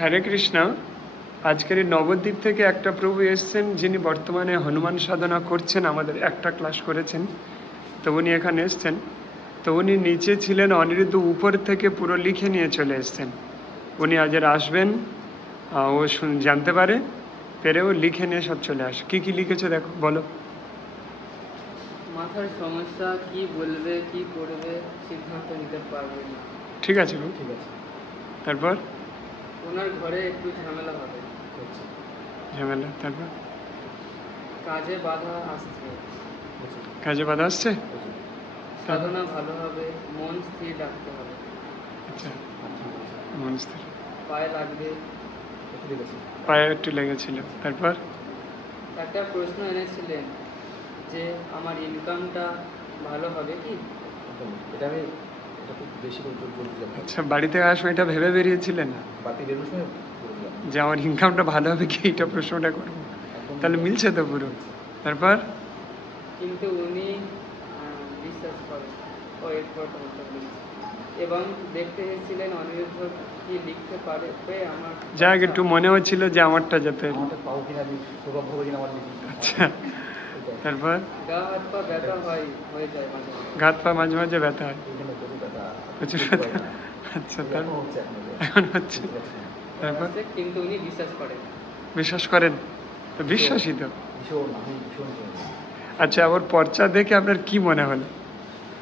হরে কৃষ্ণ। আজকের এই নবদ্বীপ থেকে একটা প্রভু এসছেন, যিনি বর্তমানে হনুমান সাধনা করছেন, আমাদের একটা ক্লাস করেছেন। তো উনি এখানে এসছেন। তো উনি নিচে ছিলেন অনিরুদ্ধ, উপর থেকে পুরো লিখে নিয়ে চলে এসছেন। উনি আজ আসবেন, ও জানতে পারে পেরেও লিখে নিয়ে সব চলে আসে। কি কি লিখেছে দেখো, বলো। মাথার সমস্যা, কি বলবে কি করবে সিদ্ধান্ত নিতে পারবে না। ঠিক আছে গো, ঠিক আছে। তারপর ওনার ঘরে একটু ঝামেলা হবে। করছি। ঝামেলা, তারপর কাজে বাধা আসছে। বুঝছি। কাজে বাধা আসছে। বুঝছি। সাধনা ভালো হবে, মন স্থির রাখতে হবে। আচ্ছা, আচ্ছা, বুঝছি। মন স্থির। পায়ে লাগবে। ঠিক আছে। পায়ে একটু লেগেছিল, তারপর একটা প্রশ্ন এনেছিলেন যে আমার ইনকামটা ভালো হবে কি। এটা আমি এটা খুব বেশি করে বলছিলাম। আচ্ছা, বাড়িতে আসবে এটা ভেবে বেরিয়েছিলেন বাকি বেরোনোর সময় বলছিলাম যে আমার ইনকামটা ভালো হবে কি, এটা প্রশ্নটা করবো। তাহলে মিলছে তো পুরো। তারপর কিন্তু উনি বিশ্বাস করেন ও এরপর এবং দেখতে এসেছিলেন অনিরুদ্ধ কি লিখতে পারে আমার। যাক, একটু মনে হচ্ছিল যে আমারটা যাতে। আমারটা পাও কিনা সৌভাগ্য হবে কিনা আমার লিখি। আচ্ছা, তারপর গা হাত পা ব্যথা হয়ে যায় মাঝে মাঝে। ঘাত পা মাঝে মাঝে ব্যথা হয়, এইখানে প্রচুর ব্যথা। প্রচুর বুঝতে পারি ব্যথা। না। আচ্ছা, এখন তারপর হচ্ছে এখন এখন হচ্ছে। বুঝতে পারছি না। তারপর কিন্তু উনি বিশ্বাস করেন। বিশ্বাস করেন তো, বিশ্বাসী তো। ভীষণ আমি ভীষণ ভীষণ। আচ্ছা, ওর পর্চা দেখে আপনার কি মনে হলো?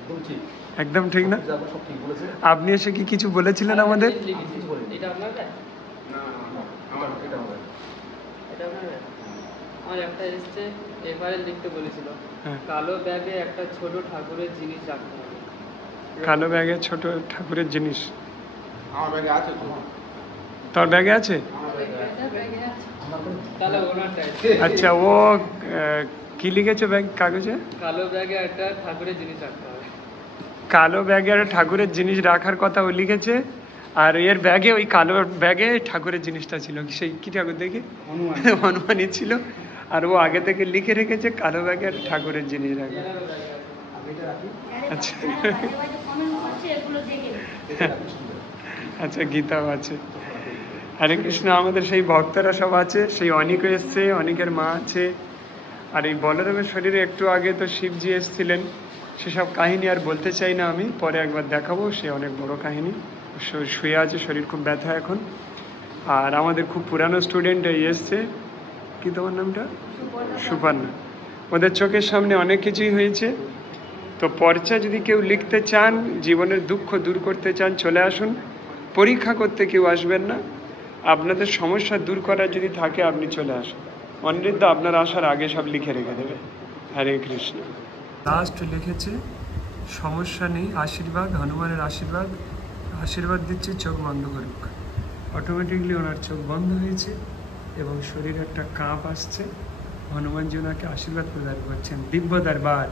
একদম ঠিক। একদম ঠিক না? যাবো সব ঠিক বলেছে। আপনি এসে কি কিছু বলেছিলেন আমাদের? কিছু বলিনি। এটা আপনার ব্যাগ? না, এটা আমার। এটা আপনার ব্যাগ? আমার একটা এসছে, এবারে লিখতে বলেছিল হ্যাঁ। কালো ব্যাগে একটা ছোট ঠাকুরের জিনিস রাখতে হবে। কালো ব্যাগে ছোট ঠাকুরের জিনিস আমার ব্যাগে আছে তো। তোর ব্যাগে আছে? আমার ব্যাগে আছে। তাহলে ওনারটা আচ্ছা, ও কি লিখেছে ব্যাগ কাগজে? কালো ব্যাগে একটা ঠাকুরের জিনিস রাখতে হবে। কালো ব্যাগে একটা ঠাকুরের জিনিস রাখার কথা ও লিখেছে, আর এর ব্যাগে, ওই কালো ব্যাগে ঠাকুরের জিনিসটা ছিল। সেই কি ঠাকুর দেখি? হনুমানই ছিল। আর ও আগে থেকে লিখে রেখেছে কালো ব্যাগে একটা ঠাকুরের জিনিস রাখবে। আচ্ছা আচ্ছা, গীতাও আছে। হরে কৃষ্ণ। আমাদের সেই ভক্তরা সব আছে, সেই অনিকও এসছে, অনিকের মা আছে। আর এই বলরামের শরীরে একটু আগে তো শিবজি এসেছিলেন, সেসব কাহিনী আর বলতে চাই না, আমি পরে একবার দেখাবো। সে অনেক বড় কাহিনী। শুয়ে আছে, শরীর খুব ব্যথা এখন। আর আমাদের খুব পুরানো স্টুডেন্ট এসছে, কি তোমার নামটা? সুপর্ণা। ওদের চোখের সামনে অনেক কিছুই হয়েছে। তো পর্চা যদি কেউ লিখতে চান, জীবনের দুঃখ দূর করতে চান, চলে আসুন। পরীক্ষা করতে কেউ আসবেন না। আপনাদের সমস্যা দূর করার যদি থাকে, আপনি চলে আসুন। অনিরুদ্ধ আপনার আসার আগে সব লিখে রেখে দেবে। হরে কৃষ্ণ। লাস্ট লিখেছে সমস্যা নেই, আশীর্বাদ, হনুমানের আশীর্বাদ। আশীর্বাদ দিচ্ছে, চোখ বন্ধ করুক। অটোমেটিকলি ওনার চোখ বন্ধ হয়েছে এবং শরীরে একটা কাঁপ আসছে। হনুমানজি ওনাকে আশীর্বাদ প্রদান করছেন। দিব্য দরবার।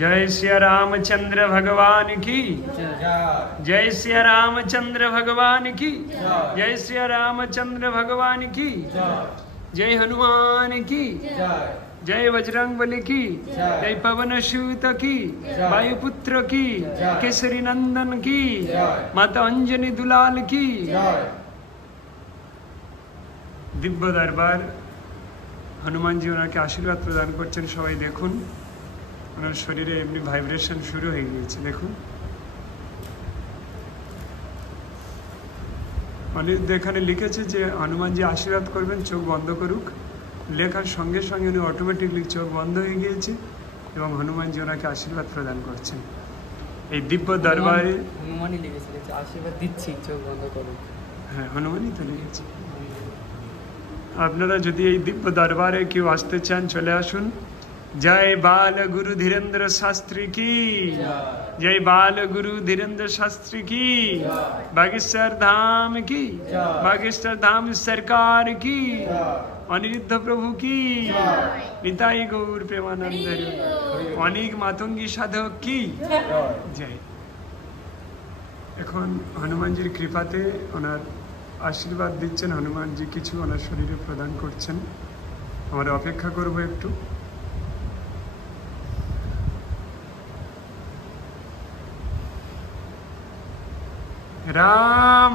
जय श्री रामचंद्र भगवान की, जय श्री रामचंद्र भगवान की, जय श्री रामचंद्र भगवान की, जय हनुमान की, जय बजरंग बली की, जय पवन सूत की, वायुपुत्र की, केसरी नंदन की, माता अंजनी दुलाल की। दिव्य दरबार। हनुमान जी ওনাকে আশীর্বাদ প্রদান করছেন। সবাই দেখুন, ওনার শরীরে এমনি ভাইব্রেশন শুরু হয়ে গিয়েছে। দেখুন, অনিরুদ্ধ এখানে লিখেছে যে হনুমানজি আশীর্বাদ করবেন, চোখ বন্ধ করুক। লেখার সঙ্গে সঙ্গে উনি অটোমেটিকলি চোখ বন্ধ হয়ে গিয়েছে এবং হনুমানজি ওনাকে আশীর্বাদ প্রদান করছেন। এই দিব্য দরবারে হনুমানই লিখেছিল যে আশীর্বাদ দিচ্ছি, চোখ বন্ধ করুন। হ্যাঁ, হনুমানই তো লিখেছে। আপনারা যদি এই দিব্য দরবারে কেউ আসতে চান, চলে আসুন। जय बाल गुरु धीरेन्द्र शास्त्री की, जय बाल गुरु धीरेन्द्र शास्त्री की, बागेश्वर धाम की, बागेश्वर धाम सरकार की, अनिरुद्ध प्रभु की, निताई गौर प्रेमानंद, अनेक मातंगी साधक की जय। এখন হনুমানজির কৃপাতে ওনার আশীর্বাদ দিচ্ছেন। হনুমানজি কিছু ওনার শরীরে প্রদান করছেন। আমরা অপেক্ষা করব একটু। राम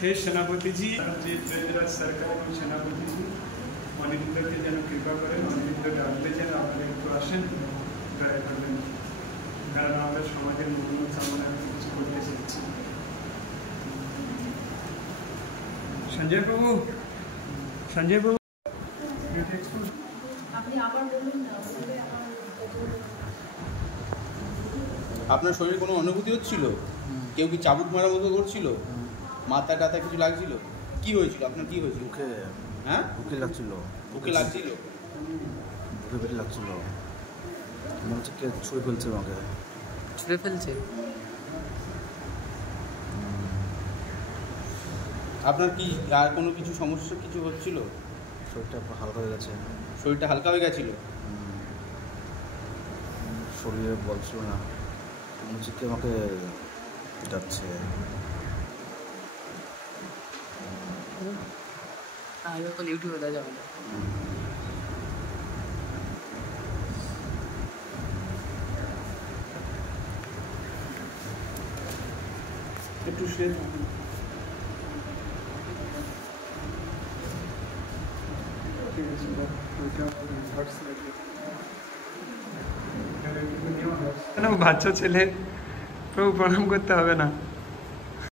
হে সেনাপতিজি, যে ব্রেজরাজ সরকার এবং সেনাপতিজি অনিন্দ্যকে যেন কৃপা করেন, অনিন্দ্য ডাকলে যেন আপনারা একটু আসেন, দয়া করবেন, কারণ আমরা সমাজের মঙ্গল কামনা কিছু করতে চাইছি। সঞ্জয় বাবু, সঞ্জয় বাবু, আপনি আবার বলুন না, বললে আমার আপনার শরীরে কোনো অনুভূতি হচ্ছিল? কেউ কি চাবুক মারার মতো করছিল? মাথা টাথা কিছু লাগছিল? কি হয়েছিল আপনার, কি হয়েছিল? বুকে, হ্যাঁ, বুকে লাগছিল, বুকে লাগছিল? বুকে পেটে লাগছিল, মনে হচ্ছে কে ছুঁয়ে ফেলছে আমাকে। ছুঁড়ে ফেলছে? আপনার কি আর কোনো কিছু সমস্যা কিছু হচ্ছিল? শরীরটা হালকা হয়ে গেছে, শরীরটা হালকা হয়ে গেছিল? শরীরে বল ছিল না, মনে হচ্ছে কে আমাকে যাচ্ছে। আমি এখন ইউটিউবে দেওয়া যাবে না। একটু শুয়ে থাকুন। ঠিক আছে, ওইটা হটস লাগবে। কেন বাচ্চা ছেলে, প্রভু প্রণাম করতে হবে না।